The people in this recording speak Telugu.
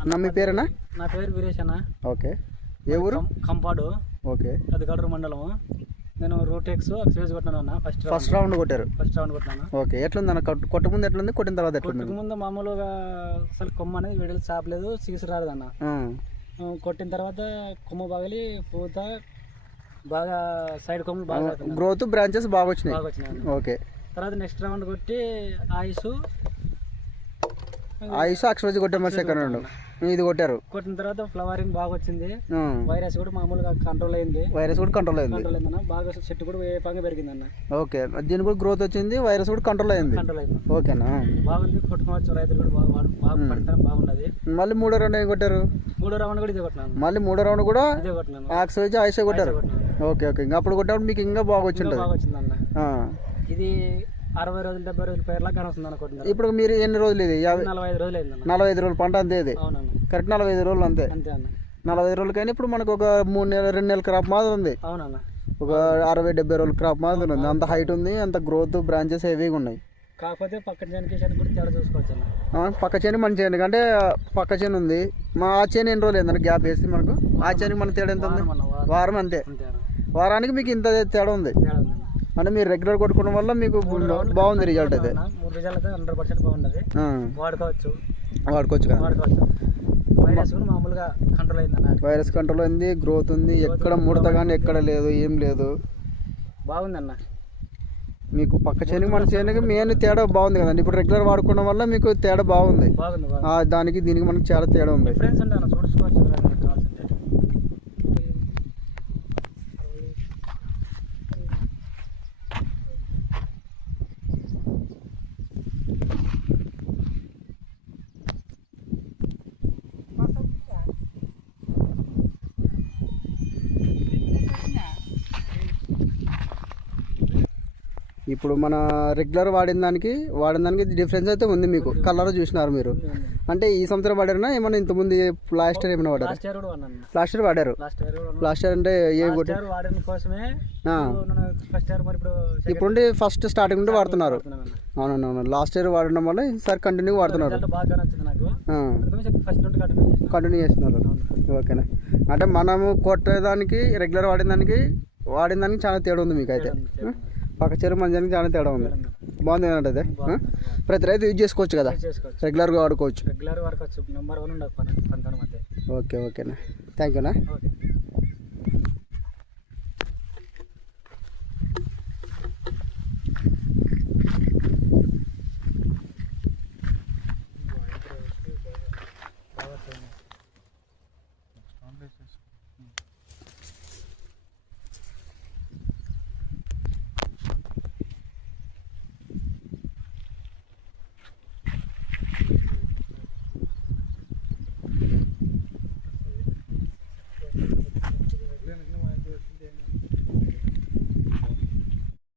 అన్న మీ పేరేనా? నా పేరు వీరేష్ అన్న. ఓకే. ఏ ఊరు? కంపాడు. ఓకే. అది గడూరు మండలము. నేను రూటెక్స్ ఎక్స్పీరియన్స్ కొట్టినాను అన్న. ఫస్ట్ ఫస్ట్ రౌండ్ కొట్టారు. ఫస్ట్ రౌండ్ కొట్టినాను. ఓకే. ఎట్లుంది అన్న? కొట్ట ముందు ఎట్లుంది? కొట్టిన తర్వాత ఎట్లుంది? ముందు మామూలుగా అసలు కొమ్మ అనేది విడుదల చాపలేదు సీసు రాలేదన్న ఆ, ఆ, కొట్టిన తర్వాత కొమ్మ బాగలి పూత బాగా సైడ్ కొమ్ములు బాగా. గ్రోత్ బ్రాంచెస్ బాగా వచ్చినాయి బాగా వచ్చినాయి అన్న. ఓకే. తర్వాత నెక్స్ట్ రౌండ్ కొట్టి ఆయుష్ ఆయుష్ అక్షరజీ కొట్టారు మరి సెకండ్ రౌండ్ ఇది కొట్టారు. కొట్టిన తర్వాత ఫ్లవరింగ్ బాగా వచ్చింది. ఆ, వైరస్ కూడా మామూలుగా కంట్రోల్ అయింది. వైరస్ కూడా కంట్రోల్ అయింది. కంట్రోల్ అయిందన్న. బాగా చెట్టు కూడా వేపంగా పెరిగింది అన్న ఓకే. దీని కూడా గ్రోత్ వచ్చింది వైరస్ కూడా కంట్రోల్ అయింది. కంట్రోల్ అయింది. ఓకేనా? బాగుంది కొట్టుకోవచ్చు రైతులు కూడా బాగా వాడు- బాగా పంటడం బాగున్నది. మళ్ళీ మూడో రౌండ్ ఏం కొట్టారు? మూడో రౌండ్ కూడా ఇదే కొట్టినాను. మళ్ళీ మూడో రౌండ్ కూడా ఇదే కొట్టినాను. ఆక్సిజన్ ఆయుష్ కొట్టారు. Okay okay. ఇంకా అప్పుడు కొట్టినప్పుడు మీకు ఇంకా బాగా వచ్చి ఇంకా ఉంటుంది బాగా వచ్చిందన్న. ఆ. ఇది అరవై రోజులు డెబ్బై రోజుల పేర్లా కనొస్తుంది అన్న కొట్టిన ఇప్పుడు మీరు ఎన్ని రోజులు ఇది? యాభై నలభై ఐదు రోజులు అయిందన్న నలభై ఐదు రోజులు పంట అంతే ఇది? కరెక్ట్ నలభై ఐదు రోజులు అంతే. అంతే అన్న. నలభై ఐదు రోజులు కానీ ఇప్పుడు మనకు ఒక మూడు నెలల రెండు నెలల క్రాప్ మాత్రం ఉంది. అవునన్న. ఒక అరవై డెబ్బై రోజుల క్రాప్ మాత్రం ఉంది. అంత హైట్ ఉంది అంత గ్రోత్ బ్రాంచెస్ హెవీగా ఉన్నాయి. కాకపోతే జనకేషన్ కూడా తేడా చూసుకోవచ్చు అన్న. పక్క చేను మన చేను. అంటే పక్క చేను ఉంది. మా ఆ చేను ఎన్ని రోజులు ఏంటంటే గ్యాప్ వేసి మనకు? ఆ చేనుకి మన తేడా ఎంత ఉంది? వారం. అంతే. వారానికి మీకు ఇంత తేడా ఉంది. అంటే మీరు రెగ్యులర్ కొట్టుకోవడం వల్ల మీకు బాగుంది రిజల్ట్ అయితే. రిజల్ట్ అయితే హండ్రెడ్ పర్సెంట్ వాడుకోవచ్చు. వాడుకోవచ్చు కదా. వాడుకోవచ్చు. వైరస్ కూడా మామూలుగా కంట్రోల్ అయిందన్న వైరస్ కంట్రోల్ ఉంది గ్రోత్ ఉంది. ఎక్కడ ముడత కానీ ఎక్కడ లేదు ఏం లేదు. బాగుందన్న మీకు పక్క చేనుకి మన చేనుకి మెయిన్ తేడా బాగుంది కదండి ఇప్పుడు రెగ్యులర్ వాడుకోవడం వల్ల మీకు తేడా బాగుంది. దానికి దీనికి మనకి చాలా తేడా ఉంది డిఫరెన్స్ ఉంటే అన్న చూసుకోవచ్చు ఎవరైనా కావాల్సింటే ఇప్పుడు మన రెగ్యులర్ వాడిన దానికి వాడిన దానికి డిఫరెన్స్ అయితే ఉంది మీకు. కలర్ చూసినారు మీరు. అంటే ఈ సంవత్సరం వాడారనా? ఏమన్నా ఇంతకుముందు లాస్ట్ ఇయర్ ఏమైనా వాడారు? లాస్ట్ ఇయర్ వాడారు. లాస్ట్ ఇయర్ అంటే ఏ ఇప్పుడు ఫస్ట్ స్టార్టింగ్ నుండి వాడుతున్నారు. అవునవును లాస్ట్ ఇయర్ వాడడం వల్ల ఈసారి కంటిన్యూ వాడుతున్నారు. కంటిన్యూ చేస్తున్నారు. ఓకేనా? అంటే మనము కొట్టేదానికి రెగ్యులర్ వాడిన దానికి వాడిన దానికి చాలా తేడా ఉంది మీకు అయితే పక్క చెరు మన దానికి చాలా తేడా ఉంది. బాగుంది ఏంటంటే అదే? ప్రతి రైతు యూజ్ చేసుకోవచ్చు కదా? రెగ్యులర్గా వాడుకోవచ్చు. రెగ్యులర్ వర్క్ వచ్చు నెంబర్ వన్ ఉండదు ఓకే ఓకేనా. థ్యాంక్ యూనా ఓకే.